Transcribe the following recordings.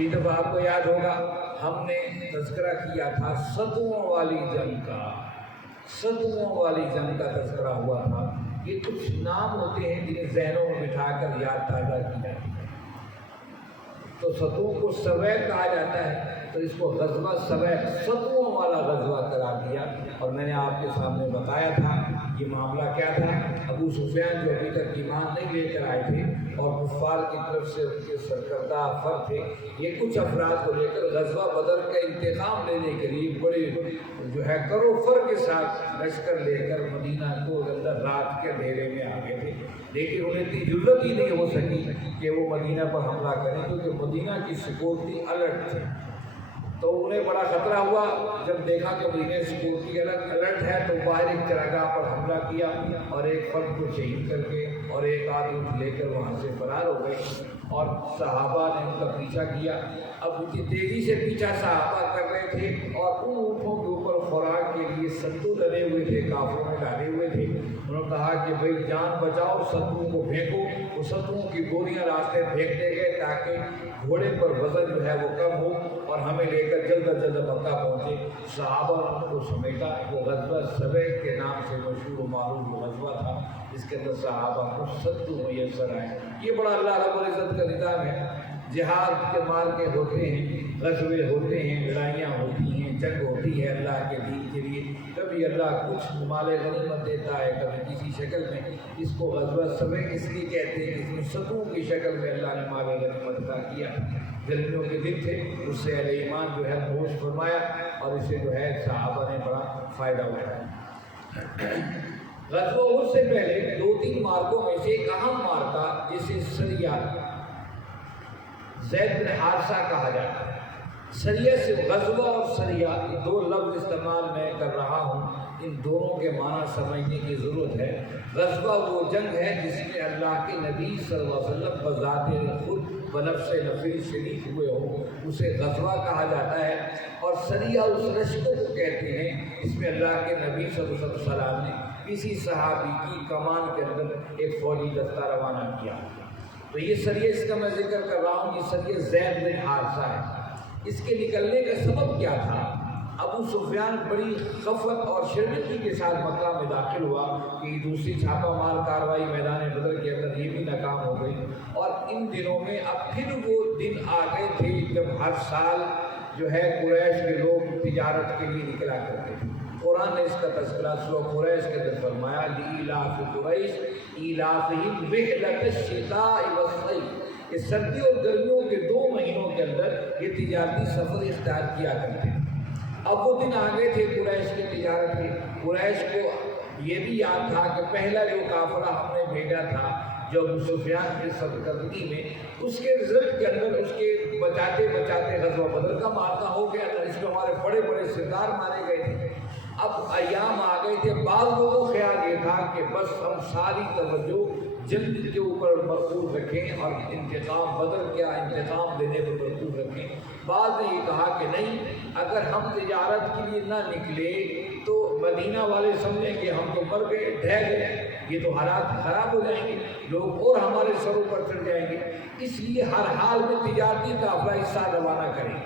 پچھلی دفعہ آپ کو یاد ہوگا ہم نے تذکرہ کیا تھا ستووں والی جنگ کا، ستووں والی جنگ کا تذکرہ ہوا تھا۔ یہ کچھ نام ہوتے ہیں جنہیں ذہنوں میں بٹھا کر یاد تازہ کی جاتی ہے۔ تو ستووں کو سویق کہا جاتا ہے، تو اس کو غزوہ سویق، ستووں والا غزوہ قرار دیا۔ اور میں نے آپ کے سامنے بتایا تھا یہ معاملہ کیا تھا۔ ابو سفیان جو ابھی تک ایمان نہیں لے کر آئے تھے اور کفار کی طرف سے ان کے سرکردہ افر تھے، یہ کچھ افراد کو لے کر غزوہ بدر کا انتقام لینے کے لیے بڑے جو ہے کرو فر کے ساتھ لشکر لے کر مدینہ کو اندر رات کے اندھیرے میں آ گئے تھے، لیکن انہیں اتنی ضرورت ہی نہیں ہو سکی کہ وہ مدینہ پر حملہ کریں، کیونکہ مدینہ کی سیکورٹی الرٹ تھی۔ تو انہیں بڑا خطرہ ہوا جب دیکھا کہ مدینہ سیکورٹی الرٹ ہے، تو باہر ایک چراگاہ پر حملہ کیا اور ایک فرد کو شہید کر کے اور ایک آدمی لے کر وہاں سے فرار ہو گئے، اور صحابہ نے ان کا پیچھا کیا۔ اب اتنی تیزی سے پیچھا صحابہ کر رہے تھے اور ان اونٹوں کے اوپر خوراک کے لیے ستو ڈلے ہوئے تھے، کافروں میں ڈالے ہوئے تھے۔ انہوں نے کہا کہ بھائی جان بچاؤ، ستوؤں کو پھینکو۔ وہ ستوؤں کی گولیاں راستے پھینکتے گئے تاکہ گھوڑے پر وزن جو ہے وہ کم ہو اور ہمیں لے کر جلد از جلد مکہ پہنچے۔ صحابہ نے ان کو سمیٹا۔ وہ غزوہ سویق کے نام سے مشہور و معروف غزوہ تھا، جس کے اندر صحابہ کو ستو میسر آئے۔ یہ بڑا اللہ رب العزت کا نظام ہے۔ جہاد کے مارکے ہوتے ہیں، غزوے ہوتے ہیں، لڑائیاں ہوتی ہیں، جنگ ہوتی ہے اللہ کے دین کے لیے۔ کبھی اللہ کچھ مال غنیمت دیتا ہے، کبھی کسی شکل میں۔ اس کو غزوہ سویق اس لیے کہتے ہیں کہ اس میں ستوؤں کی شکل میں اللہ نے مال غنیمت عطا کیا۔ گرمیوں کے دن تھے، اس سے اہل ایمان جو ہے ہوش فرمایا اور اسے جو ہے صحابہ نے بڑا فائدہ اٹھایا۔ غزوہ احد سے پہلے دو تین مارکوں میں سے ایک اہم مارکہ جسے سریہ زید بن حارثہ کہا جاتا ہے۔ سریہ سے غزوہ اور سریہ دو لفظ استعمال میں کر رہا ہوں، ان دونوں کے معنی سمجھنے کی ضرورت ہے۔ غزوہ وہ جنگ ہے جس میں اللہ کے نبی صلی اللہ علیہ وسلم بذات خود بنفس نفیر شریک ہوئے ہوں، اسے غزوہ کہا جاتا ہے۔ اور سریہ اس رشتوں کو کہتے ہیں اس میں اللہ کے نبی صلی اللہ علیہ وسلم نے کسی صحابی کی کمان کے اندر ایک فوجی دستہ روانہ کیا۔ تو یہ سریہ اس کا میں ذکر کر رہا ہوں، یہ سریہ زید بن حارثہ ہے۔ اس کے نکلنے کا سبب کیا تھا؟ ابو سفیان بڑی خفت اور شرمندگی کے ساتھ مکہ میں داخل ہوا کہ دوسری چھاپہ مار کاروائی میدان بدر کے اندر یہ بھی ناکام ہو گئی۔ اور ان دنوں میں اب پھر وہ دن آ گئے تھے جب ہر سال جو ہے قریش کے لوگ تجارت کے لیے نکلا کرتے تھے۔ قرآن نے اس کا تذکرہ سورہ قریش کے اندر فرمایا، لإیلاف قریش ایلافہم رحلۃ الشتاء والصیف۔ یہ سردی اور گرمیوں کے 2 مہینوں کے اندر یہ تجارتی سفر اختیار کیا کرتے ہیں۔ اب وہ دن آ گئے تھے قریش کی تجارت کے۔ قریش کو یہ بھی یاد تھا کہ پہلا جو قافلہ ہم نے بھیجا تھا جو ابو سفیان کی سرکردگی میں، اس کے رزلٹ کے اندر اس کے بچاتے بچاتے غزوہ بدر کا مارکہ ہو گیا تھا، اس میں ہمارے بڑے بڑے سردار مارے گئے تھے۔ اب ایام آ گئے تھے، بعض لوگوں کو خیال یہ تھا کہ بس ہم ساری توجہ جنگ کے اوپر مرکوز رکھیں اور انتقام بدر کیا انتقام دینے پر مرکوز رکھیں۔ بعض نے یہ کہا کہ نہیں، اگر ہم تجارت کے لیے نہ نکلے تو مدینہ والے سمجھیں گے ہم تو مر گئے، ڈھہ گئے، یہ تو حالات خراب ہو جائیں گے، لوگ اور ہمارے سروں پر چڑھ جائیں گے، اس لیے ہر حال میں تجارتی قافلہ حصہ روانہ کریں۔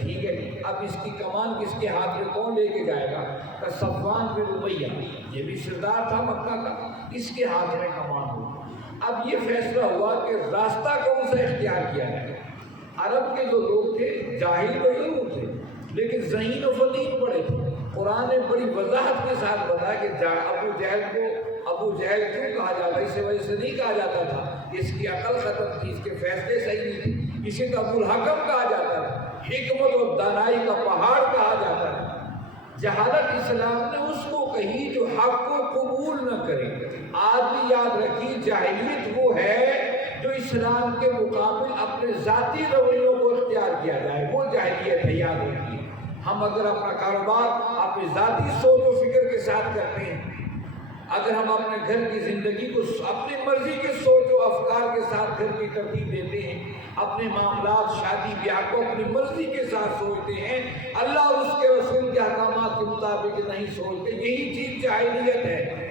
ٹھیک ہے، اب اس کی کمان کس کے ہاتھ میں کون لے کے جائے گا؟ کہ صفوان بن امیہ، یہ بھی سردار تھا مکہ کا، اس کے ہاتھ میں کمان ہو۔ اب یہ فیصلہ ہوا کہ راستہ کون سا اختیار کیا جائے۔ عرب کے جو لوگ تھے جاہل تو ضرور تھے لیکن ذہین و فطین بڑے تھے۔ قرآن نے بڑی وضاحت کے ساتھ بتایا کہ ابو جہل کو ابو جہل کیوں کہا جاتا ہے، اس وجہ سے نہیں کہا جاتا تھا اس کی عقل ختم تھی، اس کے فیصلے صحیح نہیں تھے، اسے تو ابو الحکم کہا جاتا تھا، حکمت اور دانائی کا پہاڑ کہا جاتا ہے۔ جہالت اسلام نے اس کو کہی جو حق کو قبول نہ کرے۔ آج بھی یاد رکھی، جاہلیت وہ ہے جو اسلام کے مقابل اپنے ذاتی رویوں کو اختیار کیا جائے، وہ جاہلیت ہے، یاد رکھیے۔ ہم اگر اپنا کاروبار اپنی ذاتی سوچ و فکر کے ساتھ کرتے ہیں، اگر ہم اپنے گھر کی زندگی کو اپنی مرضی کے سوچ و افکار کے ساتھ گھر کی ترتیب دیتے ہیں، اپنے معاملات شادی بیاہ کو اپنی مرضی کے ساتھ سوچتے ہیں، اللہ اور اس کے رسول کے احکامات کے مطابق نہیں سوچتے، یہی چیز جاہلیت ہے۔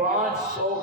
500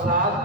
7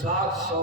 700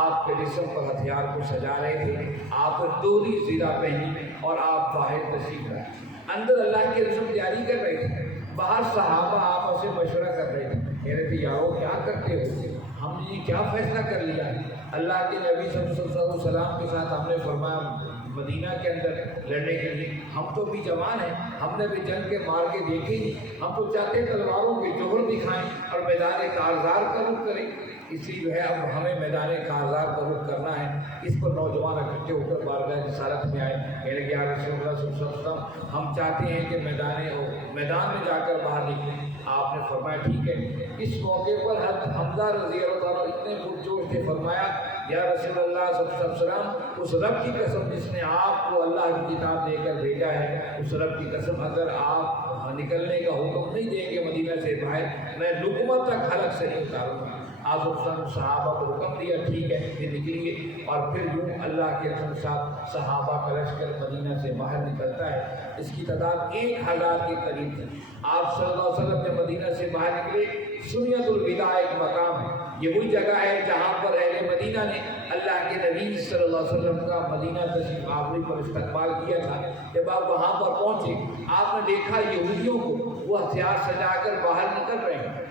آپ کے جسم پر ہتھیار کو سجا رہے تھے۔ آپ نے دوہری زیرہ پہنی اور آپ باہر تشریف لائے۔ اندر اللہ کی رسم تیاری کر رہے تھے، باہر صحابہ آپس سے مشورہ کر رہے تھے، کہہ رہے تھے یارو کیا کرتے ہو، ہم نے کیا فیصلہ کر لیا ہے؟ اللہ کے نبی صلی اللہ علیہ وسلم کے ساتھ ہم نے فرمایا مدینہ کے اندر لڑنے کے لیے، ہم تو بھی جوان ہیں، ہم نے بھی جنگ کے مار کے دیکھے نہیں، ہم تو چاہتے ہیں تلواروں کے جوہر دکھائیں اور میدان کارزار کا رخ کریں۔ اسی جو ہے اب ہمیں میدان کارزار کا رخ کرنا ہے۔ اس پر نوجوان اکٹھے ہو کر بارگاہ رسالت میں آئے، کہہ رہے کہ یا رسول اللہ صلی اللہ علیہ وسلم ہم چاہتے ہیں کہ میدان میں جا کر باہر نکلیں۔ آپ نے فرمایا ٹھیک ہے۔ اس موقع پر حضرت حمزہ رضی اللہ عنہ اتنے پرجوش تھے، فرمایا یا رسول اللہ صلی اللہ علیہ وسلم اس رب کی قسم جس نے آپ کو اللہ کی کتاب دے کر بھیجا ہے، اس رب کی قسم اگر آپ نکلنے کا حکم نہیں دیں گے مدینہ سے باہر، میں لقمہ تک حلق سے نہیں اتاروں گا۔ آپ صحابہ کو حکم دیا ٹھیک ہے کہ نکلیے، اور پھر یوں اللہ کے رسول صاحب صحابہ کا لشکر مدینہ سے باہر نکلتا ہے۔ اس کی تعداد 1000 کے قریب تھی۔ آپ صلی اللہ علیہ وسلم جب مدینہ سے باہر نکلے، سنیت الوداع ایک مقام ہے، یہ وہی جگہ ہے جہاں پر اہل مدینہ نے اللہ کے نبی صلی اللہ علیہ وسلم کا مدینہ تشریف آوری پر استقبال کیا تھا۔ جب آپ وہاں پر پہنچے، آپ نے دیکھا یہودیوں کو وہ ہتھیار سجا کر باہر نکل رہے ہیں۔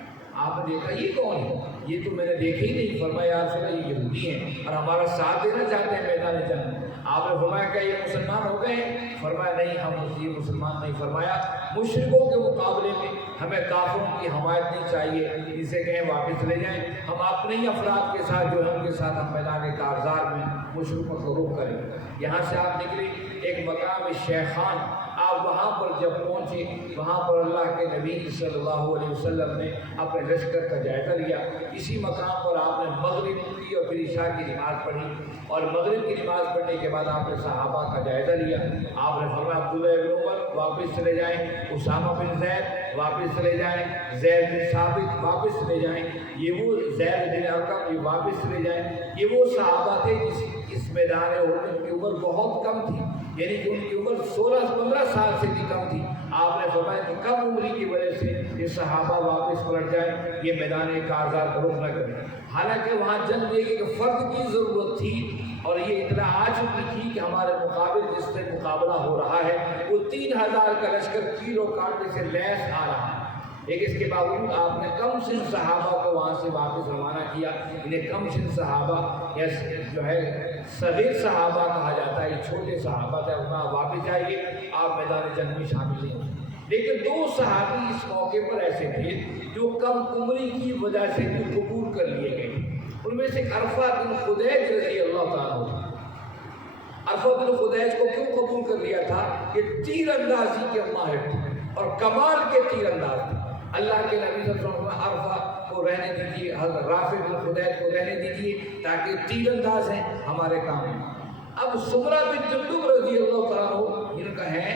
آپ نے دیکھا یہ کون ہے؟ یہ تو میں نے دیکھے ہی نہیں۔ فرمایا یا رسول اللہ یہ یہودی ہیں اور ہمارا ساتھ دینا چاہتے ہیں میدان جنگ۔ آپ نے فرمایا کہ یہ مسلمان ہو گئے ہیں؟ فرمایا نہیں، ہم یہ مسلمان نہیں۔ فرمایا مشرکوں کے مقابلے میں ہمیں کافروں کی حمایت نہیں چاہیے، اسے کہیں واپس لے جائیں، ہم اپنے ہی افراد کے ساتھ جو ہے ان کے ساتھ ہم میدان کارزار میں مشرکوں کو روک کریں۔ یہاں سے آپ نکلے، ایک مقام شیخان، آپ وہاں پر جب پہنچے، وہاں پر اللہ کے نبی صلی اللہ علیہ وسلم نے اپنے لشکر کا جائزہ لیا۔ اسی مقام پر آپ نے مغرب کی اور پھر عشاء کی نماز پڑھی، اور مغرب کی نماز پڑھنے کے بعد آپ نے صحابہ کا جائزہ لیا۔ آپ نے فرمایا عبداللہ بن عمر واپس چلے جائیں، اسامہ بن زید واپس چلے جائیں، زید بن ثابت واپس چلے جائیں، یہ وہ زید بن ارقم یہ واپس چلے جائیں۔ یہ وہ صحابہ تھے جس اس میدان احد کی عمر بہت کم تھی، یعنی کہ ان کی عمر 16-15 سال سے بھی کم تھی۔ آپ نے فرمایا کہ کم عمری کی وجہ سے یہ صحابہ واپس پلٹ جائیں، یہ میدان کارزار کو رخ نہ کریں۔ حالانکہ وہاں جنگ ایک فرد کی ضرورت تھی، اور یہ اطلاع آ چکی تھی کہ ہمارے مقابل جس سے مقابلہ ہو رہا ہے وہ 3000 کا لشکر تیروں کانٹے سے لیس آ رہا ہے۔ لیکن اس کے باوجود آپ نے کم سن صحابہ کو وہاں سے واپس روانہ کیا۔ انہیں کم سن صحابہ یا جو ہے صغیر صحابہ کہا جاتا ہے، یہ چھوٹے صحابہ تھے، وہاں واپس جائیے، آپ میدان جنگ میں شامل نہیں ہوئے۔ لیکن 2 صحابی اس موقع پر ایسے تھے جو کم عمری کی وجہ سے قبول کر لیے گئے۔ ان میں سے عرفہ بن خدیج رضی اللہ تعالیٰ عنہ۔ عرفہ بن خدیج کو کیوں قبول کر لیا تھا؟ کہ تیر اندازی کے ماہر تھے اور کمال کے تیر انداز تھے۔ اللہ کے نبی صلی اللہ علیہ وسلم عرفہ کو رہنے دیجیے، حضرت رافع بن خدیج کو رہنے دیجیے تاکہ تیر انداز ہیں ہمارے کام میں۔ اب سمرہ بن جندب رضی اللہ تعالیٰ عنہ جن کا ہے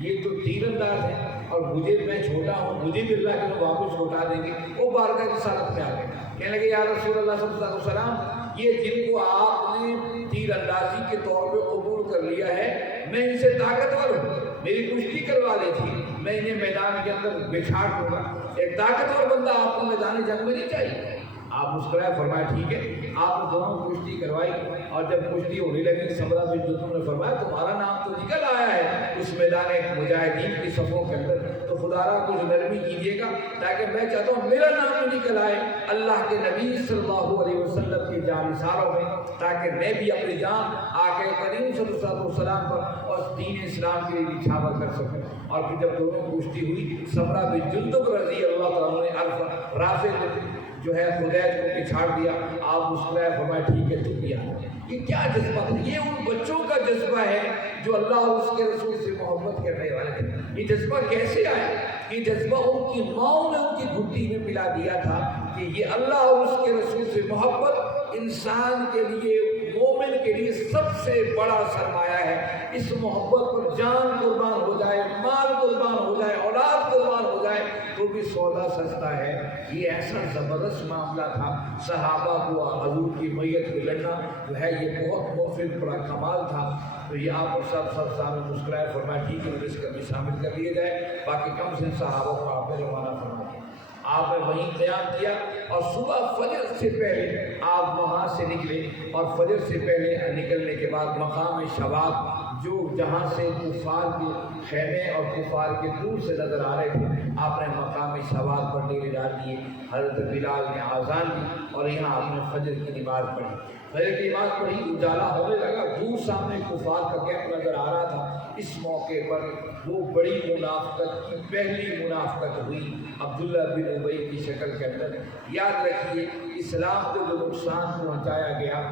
یہ تو تیر انداز ہے، اور مجھے میں چھوٹا ہوں، مجھے بھی اللہ کے واپس لوٹا دیں گے، وہ بارگاہ رسالت میں آ گئے، کہنے لگے یا رسول اللہ صلی اللہ علیہ وسلم یہ جن کو آپ نے تیر اندازی کے طور پہ قبول کر لیا ہے، میں ان سے طاقتور ہوں، میری کشتی کروا لی تھی، میں انہیں میدان کے اندر بچھاڑ دوں گا، ایک طاقتور بندہ آپ کو میدان جنگ میں نہیں چاہیے۔ آپ مسکرائے، فرمایا ٹھیک ہے۔ آپ نے دونوں کشتی کروائی، اور جب کشتی ہونے لگی سمرہ بن جندب نے فرمایا تمہارا نام تو نکل آیا ہے اس میدان مجاہدین کی صفوں کے اندر، تو خدا را کچھ نرمی کیجیے گا تاکہ میں چاہتا ہوں میرا نام بھی نکل آئے اللہ کے نبی صلی اللہ علیہ وسلم کے جانثاروں میں، تاکہ میں بھی اپنی جان آقا کریم صلی اللہ علیہ وسلم پر اور دین اسلام کے لیے نچھاور کر سکوں۔ اور پھر جب دونوں کشتی ہوئی، سمرہ بن جندب رضی اللہ تعالیٰ نے عرفہ رافع جو ہے خدیج کو پچھاڑ دیا۔ آپ مسکرائے، فرمایا ٹھیک ہے تم بھی آؤ۔ یہ کیا جذبہ تھا؟ یہ ان بچوں کا جذبہ ہے جو اللہ اور اس کے رسول سے محبت کرنے والے تھے۔ یہ جذبہ کیسے آیا؟ یہ جذبہ ان کی ماؤں نے ان کی گھٹی میں ملا دیا تھا کہ یہ اللہ اور اس کے رسول سے محبت انسان کے لیے، مومن کے لیے سب سے بڑا سرمایہ ہے۔ اس محبت پر جان قربان ہو جائے، مال قربان ہو جائے، اولاد قربان ہو جائے تو بھی سودا سستا ہے۔ یہ ایسا زبردست معاملہ تھا۔ صحابہ کو حضور کی میت میں لڑنا جو ہے یہ بہت مفید بڑا کمال تھا۔ تو یہ آپ سب سامنے مسکرائے، فرمایا ٹھیک ہے اس کا بھی شامل کر لیے جائے، باقی کم سے صحابہ کو آپ نے روانہ فرما دیا۔ آپ نے وہیں قیام کیا اور صبح فجر سے پہلے آپ وہاں سے نکلے اور فجر سے پہلے نکلنے کے بعد مقام شباب جو جہاں سے کفار کے خیمے اور کفار کے دور سے نظر آ رہے تھے آپ نے مقام شباب پر ڈیرے ڈال دیے. حضرت بلال نے آذان دی اور یہاں آپ نے فجر کی نماز پڑھی. فجر کی نماز پڑھی, اجالا ہونے لگا, دور سامنے کفار کا کیمپ نظر آ رہا تھا. اس موقع پر وہ بڑی منافقت کی پہلی منافقت ہوئی عبداللہ بن ابی کی شکل کے اندر. یاد رکھیے اسلام کو جو نقصان پہنچایا گیا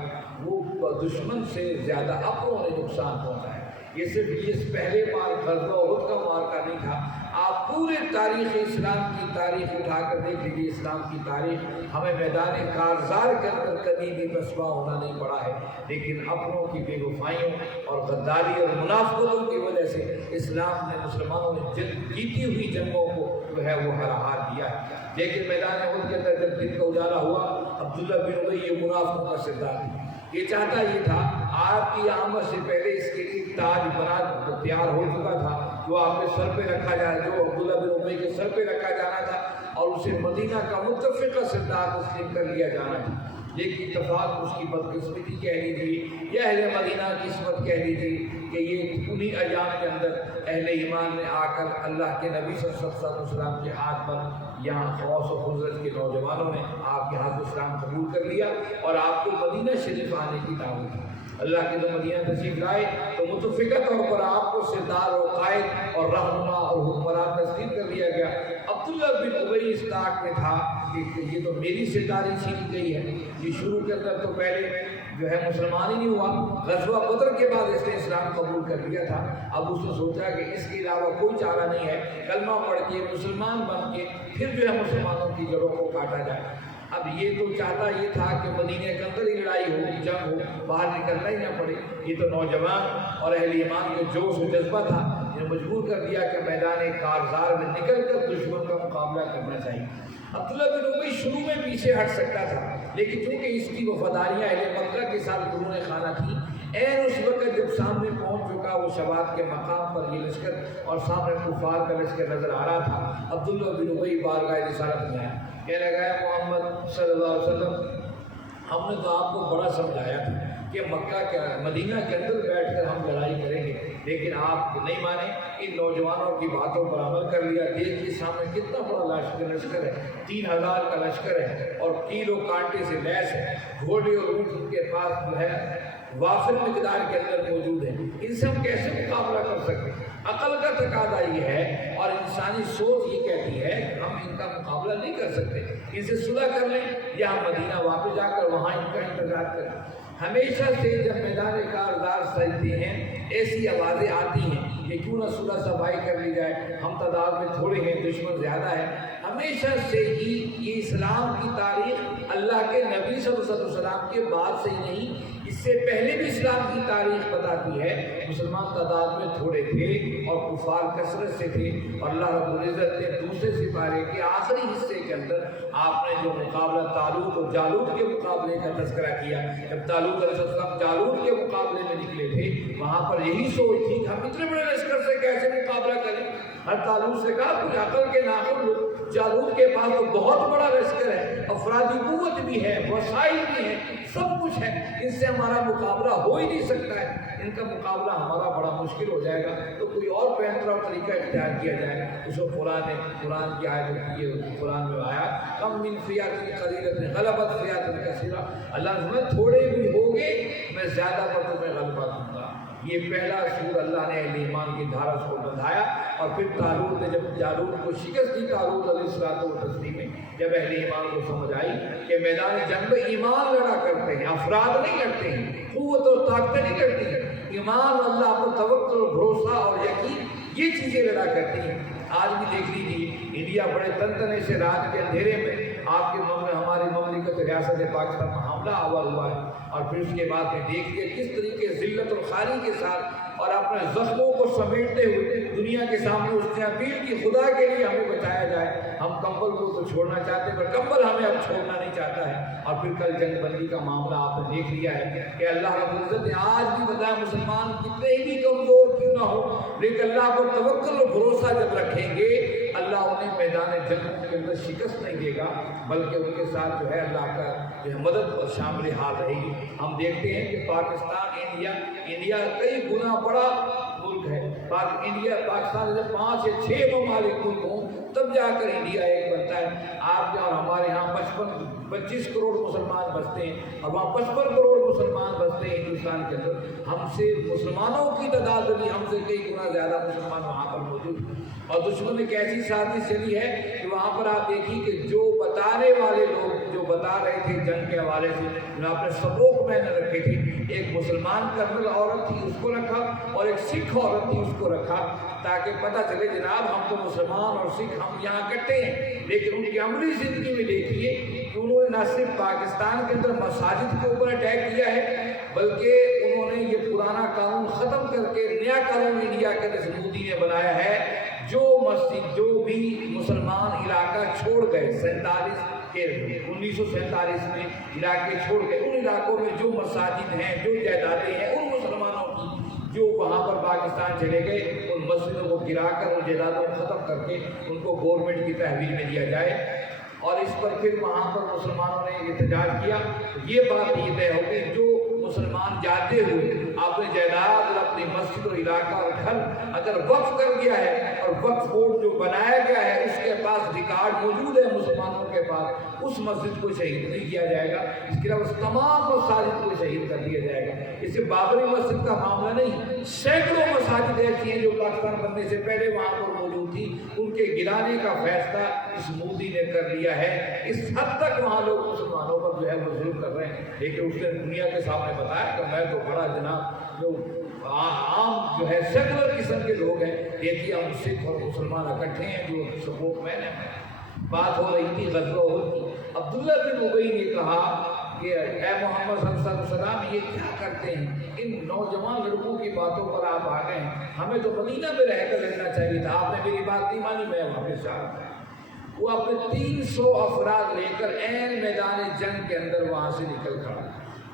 وہ دشمن سے زیادہ اپنوں نے نقصان پہنچایا. یہ صرف یہ پہلے غزوہ احد کا معرکہ نہیں تھا. آپ پورے تاریخ اسلام کی تاریخ اٹھا کر دیکھ لیجیے. اسلام کی تاریخ ہمیں میدان کارزار کے اندر کبھی بھی رسوا ہونا نہیں پڑا ہے, لیکن اپنوں کی بے وفائیوں اور غداری اور منافقتوں کی وجہ سے اسلام نے مسلمانوں نے جیتی ہوئی جنگوں کو جو ہے وہ ہار دیا ہے. لیکن میدان احد کے اندر جب دن کا اجالا ہوا, عبداللہ بن ابی یہ منافقوں کا سردار تھا. یہ چاہتا یہ تھا آپ کی آمد سے پہلے اس کے لیے تاج بنا تیار ہو چکا تھا جو آپ کے سر پہ رکھا جائے, جو عبداللہ بن ابی کے سر پہ رکھا جانا تھا اور اسے مدینہ کا متفقہ سردار تسلیم کر لیا جانا تھا. لیکن اتفاق اس کی بدقسمتی کہہ لیجیے یا اہل مدینہ کی قسمت کہہ لیجیے کہ یہ انہی ایام کے اندر اہل ایمان نے آ کر اللہ کے نبی صلی اللہ علیہ وسلم کے ہاتھ پر یہاں خواص و حضرت کے نوجوانوں نے آپ کے ہاتھ اسلام قبول کر لیا اور آپ کو مدینہ شریف آنے کی دعوت دی. اللہ کے جو مدینہ تشریف لائے تو متفقہ طور پر آپ کو سردار و قائد اور رہنما اور حکمران تسلیم کر لیا گیا. عبداللہ بن ابی اس طاق میں تھا کہ یہ تو میری سرداری چھین گئی ہے. یہ شروع کے اندر تو پہلے جو ہے مسلمان ہی نہیں ہوا, غزوہ بدر کے بعد اس نے اسلام قبول کر لیا تھا. اب اس نے سوچا کہ اس کے علاوہ کوئی چارہ نہیں ہے, کلمہ پڑھ کے مسلمان بن کے پھر جو ہے مسلمانوں کی جڑوں کو کاٹا جائے. اب یہ تو چاہتا یہ تھا کہ مدینہ کے اندر ہی لڑائی ہو, جنگ ہو, باہر نکلنا ہی نہ پڑے. یہ تو نوجوان اور اہل ایمان کے جوش و جذبہ تھا, یہ مجبور کر دیا کہ میدان کارزار میں نکل کر دشمن کا مقابلہ کرنا چاہیے. عبداللہ بن ابی شروع میں پیچھے ہٹ سکتا تھا, لیکن چونکہ اس کی وفاداریاں اہل مکہ کے ساتھ قرون خانہ تھی, عین اس وقت جب سامنے پہنچ چکا وہ شباب کے مقام پر یہ لشکر اور سامنے کفار کا لشکر نظر آ رہا تھا, عبداللہ بن ابی بارگاہ رسالت میں آیا. کہنے لگا محمد صلی اللہ علیہ وسلم, ہم نے تو آپ کو بڑا سمجھایا تھا کہ مکہ کے مدینہ کے اندر بیٹھ کر ہم لڑائی کریں گے, لیکن آپ نہیں مانے, ان نوجوانوں کی باتوں پر عمل کر لیا. دیکھیے سامنے کتنا بڑا لشکر ہے, 3000 کا لشکر ہے اور کیلوں کانٹے سے لیس ہے, گھوڑے اور اونٹ ان کے پاس جو ہے وافر مقدار کے اندر موجود ہے. ان سے ہم کیسے مقابلہ کر سکتے ہیں؟ عقل کا تقاضا یہ ہے اور انسانی سوچ یہ کہتی ہے کہ ہم ان کا مقابلہ نہیں کر سکتے, ان سے صلح کر لیں یا ہم مدینہ واپس جا کر وہاں ان کا انتظار کریں. ہمیشہ سے جب میدان کارزار سجتے ہیں ایسی آوازیں آتی ہیں کہ کیوں نہ صلح صفائی کر لی جائے, ہم تعداد میں تھوڑے ہیں, دشمن زیادہ ہے. ہمیشہ سے ہی یہ اسلام کی تاریخ اللہ کے نبی صلی اللہ علیہ وسلم کے بعد سے ہی نہیں, اس سے پہلے بھی اسلام کی تاریخ بتاتی ہے مسلمان تعداد میں تھوڑے تھے اور کفار کثرت سے تھے. اور اللہ رب العزت نے دوسرے سپارے کے آخری حصے کے اندر آپ نے جو مقابلہ طالوت اور جالوت کے مقابلے کا تذکرہ کیا, جب طالوت علیہ السلام جالوت کے مقابلے میں نکلے تھے وہاں پر یہی سوچ تھی کہ ہم اتنے بڑے لشکر سے کیسے مقابلہ کریں. ہر طالوت سے کہا کچھ عقل کے ناخن لو, جالوت کے پاس تو بہت بڑا لشکر ہے, افرادی قوت بھی ہے, وسائل بھی ہے, سب کچھ ہے, ان سے ہمارا مقابلہ ہو ہی نہیں سکتا ہے, ان کا مقابلہ ہمارا بڑا مشکل ہو جائے گا, تو کوئی اور بہتر طریقہ اختیار کیا جائے. اس کو قرآن کی آیت یہ قرآن میں آیا, کم من فیات قلیلۃ غلبت فیات کثیرہ, اللہ نے تھوڑے بھی ہوگے میں زیادہ پر تمہیں غلبہ دوں گا. یہ پہلا سور اللہ نے اہل ایمان کی دھارس کو بندھایا. اور پھر طالوت نے جب جالوت کو شکست دی, طالوت علیہ الصلوۃ والتسلیم میں جب اہل ایمان کو سمجھ آئی کہ میدان جنگ میں ایمان لڑا کرتے ہیں, افراد نہیں لڑتے ہیں, قوت اور طاقتیں نہیں لڑتی ہیں, ایمان اللہ پر توکل اور بھروسہ اور یقین یہ چیزیں لڑا کرتی ہیں. آج بھی دیکھ لیجیے انڈیا بڑے تنتنے سے رات کے اندھیرے میں آپ کے ہماری مملکت ریاست پاکستان میں حملہ آور ہوا ہے, اور پھر اس کے بعد میں دیکھیے کس طریقے ذلت اور خاری کے ساتھ اور اپنے زخموں کو سمیٹتے ہوئے دنیا کے سامنے اس نے اپیل کی خدا کے لیے ہمیں بچایا جائے. ہم کمبل کو تو چھوڑنا چاہتے ہیں پر کمبل ہمیں اب چھوڑنا نہیں چاہتا ہے. اور پھر کل جنگ بندی کا معاملہ آپ نے دیکھ لیا ہے کہ اللہ رب العزت نے آج بھی بتایا مسلمان کتنے ہی بھی کمزور کیوں نہ ہو, لیکن اللہ پر توکل اور بھروسہ جب رکھیں گے اللہ انہیں میدان جنگ کے اندر شکست نہیں دے گا، بلکہ ان کے ساتھ جو ہے اللہ کا جو ہے مدد اور شامل حال رہے گی۔ ہم دیکھتے ہیں کہ پاکستان انڈیا کئی گنا بڑا ملک ہے۔ پاکستان سے 5 یا 6 ممالک ملک ہوں تب جا کر انڈیا ایک بنتا ہے۔ آپ جو ہمارے یہاں 25 کروڑ مسلمان بستے ہیں اور وہاں 55 کروڑ مسلمان بستے ہیں ہندوستان کے اندر۔ ہم سے مسلمانوں کی تعداد بھی ہم سے کئی گنا زیادہ مسلمان وہاں پر موجود ہیں، اور دشمن ایک ایسی سازش چلی ہے کہ وہاں پر آپ دیکھیے کہ جو بتانے والے لوگ جو بتا رہے تھے جنگ کے حوالے سے، انہوں نے اپنے سبوک میں نہ رکھے تھے، ایک مسلمان کرنل عورت تھی اس کو رکھا اور ایک سکھ عورت تھی اس کو رکھا، تاکہ پتہ چلے جناب ہم تو مسلمان اور سکھ ہم یہاں اکٹھے ہیں۔ لیکن ان کی عملی زندگی میں دیکھیے کہ انہوں نے نہ صرف پاکستان کے اندر مساجد کے اوپر اٹیک کیا ہے، بلکہ انہوں نے یہ پرانا قانون ختم کر کے نیا قانون انڈیا کے اندر مودی نے بنایا ہے، جو بھی مسلمان علاقہ چھوڑ گئے 1947 میں علاقے چھوڑ گئے، ان علاقوں میں جو مساجد ہیں، جو جائیدادیں ہیں ان مسلمانوں کی، جو وہاں پر پاکستان چلے گئے، ان مسجدوں کو گرا کر ان جائیدادوں کو ختم کر کے ان کو گورنمنٹ کی تحویل میں دیا جائے۔ اور اس پر پھر وہاں پر مسلمانوں نے احتجاج کیا۔ یہ بات یہ طے ہو گئی جو مسلمان جاتے ہوئے اپنے جائیداد اور اپنی مسجد اور علاقہ اور گھر اگر وقف کر گیا ہے، اور وقف بورڈ جو بنایا گیا ہے اس کے پاس ریکارڈ موجود ہے مسلمانوں کے پاس، اس مسجد کو شہید نہیں کیا جائے گا، اس کے علاوہ تمام مساجد کو شہید کر دیا جائے گا۔ اسے بابری مسجد کا معاملہ نہیں، سینکڑوں مساجد ایسی ہیں جو پاکستان بننے سے پہلے وہاں پر موجود تھی، ان کے گرانے کا فیصلہ اس مودی نے کر لیا ہے۔ اس حد تک وہاں لوگ مسلمانوں پر جو ہے وہ ظلم کر رہے ہیں، لیکن اس نے دنیا کے سامنے بتایا کہ میں تو بڑا جناب جو عام جو ہے سیکولر قسم کے لوگ ہیں، دیکھیے ہم سکھ اور مسلمان اکٹھے ہیں، جو سپورٹ مین ہے۔ بات ہو رہی تھی غزوہ احد کی۔ عبداللہ بن ابی نے کہا کہ اے محمد صلی اللہ علیہ وسلم یہ کیا کرتے ہیں، ان نوجوان لڑکوں کی باتوں پر آپ آ گئے ہیں، ہمیں تو مدینہ میں رہ کر رہنا چاہیے تھا، آپ نے میری بات نہیں مانی، میں واپس جا رہا تھا۔ وہ اپنے 300 افراد لے کر عین میدان جنگ کے اندر وہاں سے نکل کھڑا۔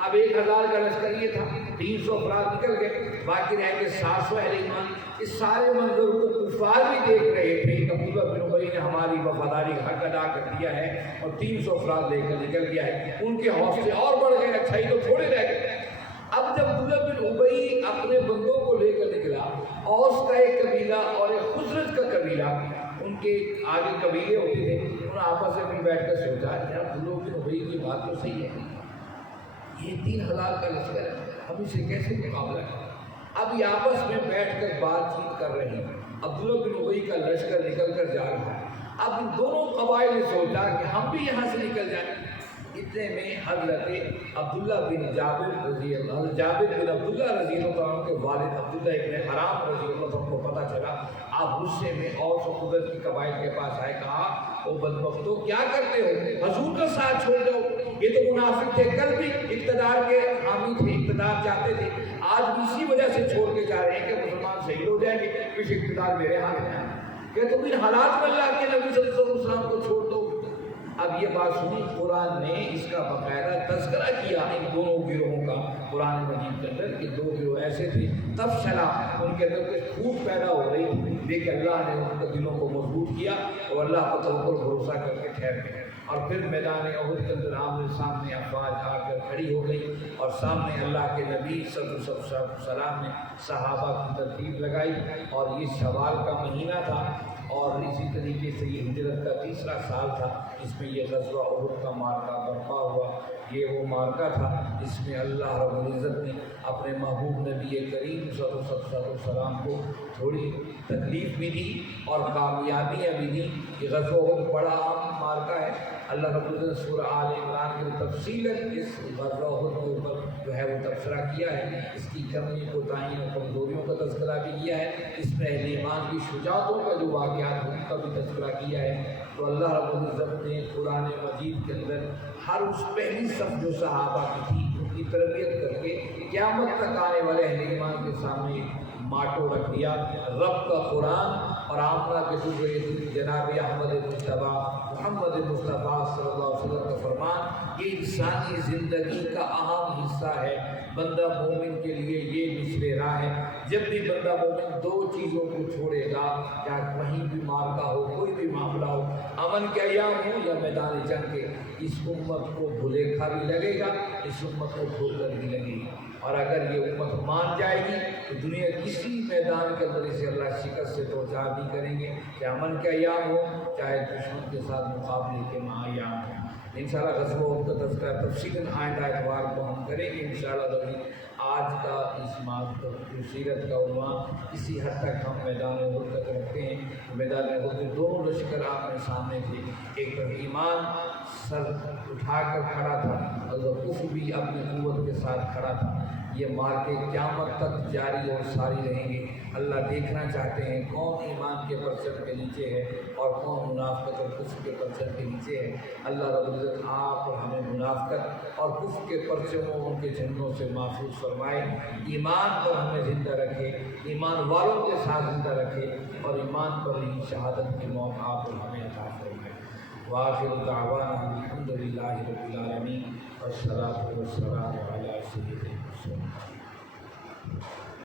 اب 1000 کا لشکر یہ تھا، 300 افراد نکل گئے، باقی رہ گئے 700 اہل ایمان۔ اس سارے منظر کو کفار بھی دیکھ رہے تھے کہ عبداللہ بن ابی نے ہماری وفاداری کا حق ادا کر دیا ہے اور 300 افراد لے کر نکل گیا ہے۔ ان کے حوصلے اور بڑھ گئے، اچھا ہی تو تھوڑے رہ گئے۔ اب جب عبداللہ بن ابی اپنے بندوں کو لے کر نکلا، اوس کا ایک قبیلہ اور ایک خزرج کا قبیلہ، ان کے آگے قبیلے ہوتے تھے، انہوں نے آپس میں بھی بیٹھ کر سوچا کہ عبداللہ بن ابی کی بات تو صحیح ہے، یہ 3000 کا لشکر ہے، ہم اسے کیسے مقابلہ کریں؟ اب یہ آپس میں بیٹھ کر بات چیت کر رہے ہیں۔ عبداللہ بن ابی کا لشکر نکل کر جا رہا ہے۔ اب ان دونوں قبائل نے سوچا کہ ہم بھی یہاں سے نکل جائیں۔ اتنے میں حضرت عبداللہ بن جابر رضی اللہ، جابر بن عبداللہ رضی اللہ عنہ کے والد عبداللہ ابن حرام رضی اللہ عنہ کو پتہ چلا۔ آپ غصے میں اوس و خزرج کی قبائل کے پاس آئے، کہا او بدبختو کیا کرتے ہو، حضور کا ساتھ چھوڑ دو، یہ تو منافق تھے، کل بھی اقتدار کے حامی تھے، اقتدار چاہتے تھے، آج بھی اسی وجہ سے چھوڑ کے جا رہے ہیں کہ مسلمان شہید ہو جائیں گے، کچھ اقتدار میرے ہاتھ میں ہے کہ تم ان حالات میں اللہ کے نبی صلی اللہ علیہ وسلم کو چھوڑ دو۔ اب یہ بات سنی، قرآن نے اس کا باقاعدہ تذکرہ کیا ان دونوں گروہوں کا قرآن مجید کے اندر، کہ دو گروہ ایسے تھے، تب چلا ان کے اندر کچھ پھوٹ پیدا ہو رہی تھی، لیکن اللہ نے ان کے دلوں کو مضبوط کیا اور اللہ پر توکل بھروسہ کر کے ٹھہر گئے۔ اور پھر میدان احد کے اندر آمنے سامنے افواج آ کر کھڑی ہو گئی، اور سامنے اللہ کے نبی صلی اللہ علیہ وسلم نے صحابہ کی ترتیب لگائی، اور یہ شوال کا مہینہ تھا، اور اسی طریقے سے یہ ہجرت کا 3را سال تھا، اس میں یہ غزوہ احد کا معرکہ برپا ہوا۔ یہ وہ معرکہ تھا جس میں اللہ رب العزت نے اپنے محبوب نبی کریم صلی اللہ علیہ وسلم کو تھوڑی تکلیف بھی دی اور کامیابیاں بھی دی۔ یہ غزوہ احد بڑا اہم معرکہ ہے۔ اللہ رب العزت نے سورہ آل عمران کی تفصیلاً اس غزوہ احد کے اوپر جو ہے وہ تبصرہ کیا ہے، اس کی کمی کوتاہیوں اور کمزوریوں کا تذکرہ بھی کیا ہے، اس میں اہل ایمان کی شجاعتوں کا جو واقعات ان کا بھی تذکرہ کیا ہے۔ تو اللہ رب العزت نے قرآن مجید کے اندر ہر اس پہلی صف جو صحابہ کی تھی ان کی تربیت کر کے قیامت تک آنے والے اہل ایمان کے سامنے ماٹو رکھ دیا، رب کا قرآن اور آمنہ کے سورہ جناب احمد مصطفیٰ محمد مصطفیٰ صلی اللہ علیہ وسلم کا فرمان، یہ انسانی زندگی کا اہم حصہ ہے۔ بندہ مومن کے لیے یہ مصر راہ ہے جب بھی بندہ مومن دو چیزوں کو چھوڑے گا، چاہے کہیں بھی معرکہ ہو، کوئی بھی معاملہ ہو، امن کے ایام ہو یا میدان جنگ کے، اس امت کو بھلیکھا بھی لگے گا، اس امت کو ٹھوکر بھی لگے گی۔ اور اگر یہ امت مان جائے گی تو دنیا کسی میدان کے اندر اسے اللہ شکست سے دوچار نہیں کریں گے، چاہے امن کے ایام ہو، چاہے دشمن کے ساتھ مقابلے کے ایام ہوں۔ انشاءاللہ غزوہ احد کا تذکرہ تفصیلاً آئندہ اتوار کو ہم کریں گے انشاءاللہ۔ آج کا اس سیرت کا عنوان اسی حد تک ہم میدان احد تک رکھتے ہیں۔ میدان احد میں دونوں لشکر آپ کے سامنے تھے، ایک طرف ایمان سر اٹھا کر کھڑا تھا اور کفر بھی اپنی قوت کے ساتھ کھڑا تھا۔ یہ مارکے قیامت تک جاری اور ساری رہیں گے۔ اللہ دیکھنا چاہتے ہیں کون ایمان کے پرچم کے نیچے ہے اور کون منافقت اور کفر کے پرچم کے نیچے ہے۔ اللہ رب العزت آپ اور ہمیں منافقت اور کفر کے پرچموں ان کے جھنڈوں سے محفوظ فرمائے، ایمان پر ہمیں زندہ رکھے، ایمان والوں کے ساتھ زندہ رکھے اور ایمان پر ہی شہادت کی موت آپ اور ہمیں عطا فرمائے۔ وآخر دعوانا الحمد للہ رب العالمین والصلاۃ والسلام علی سیدنا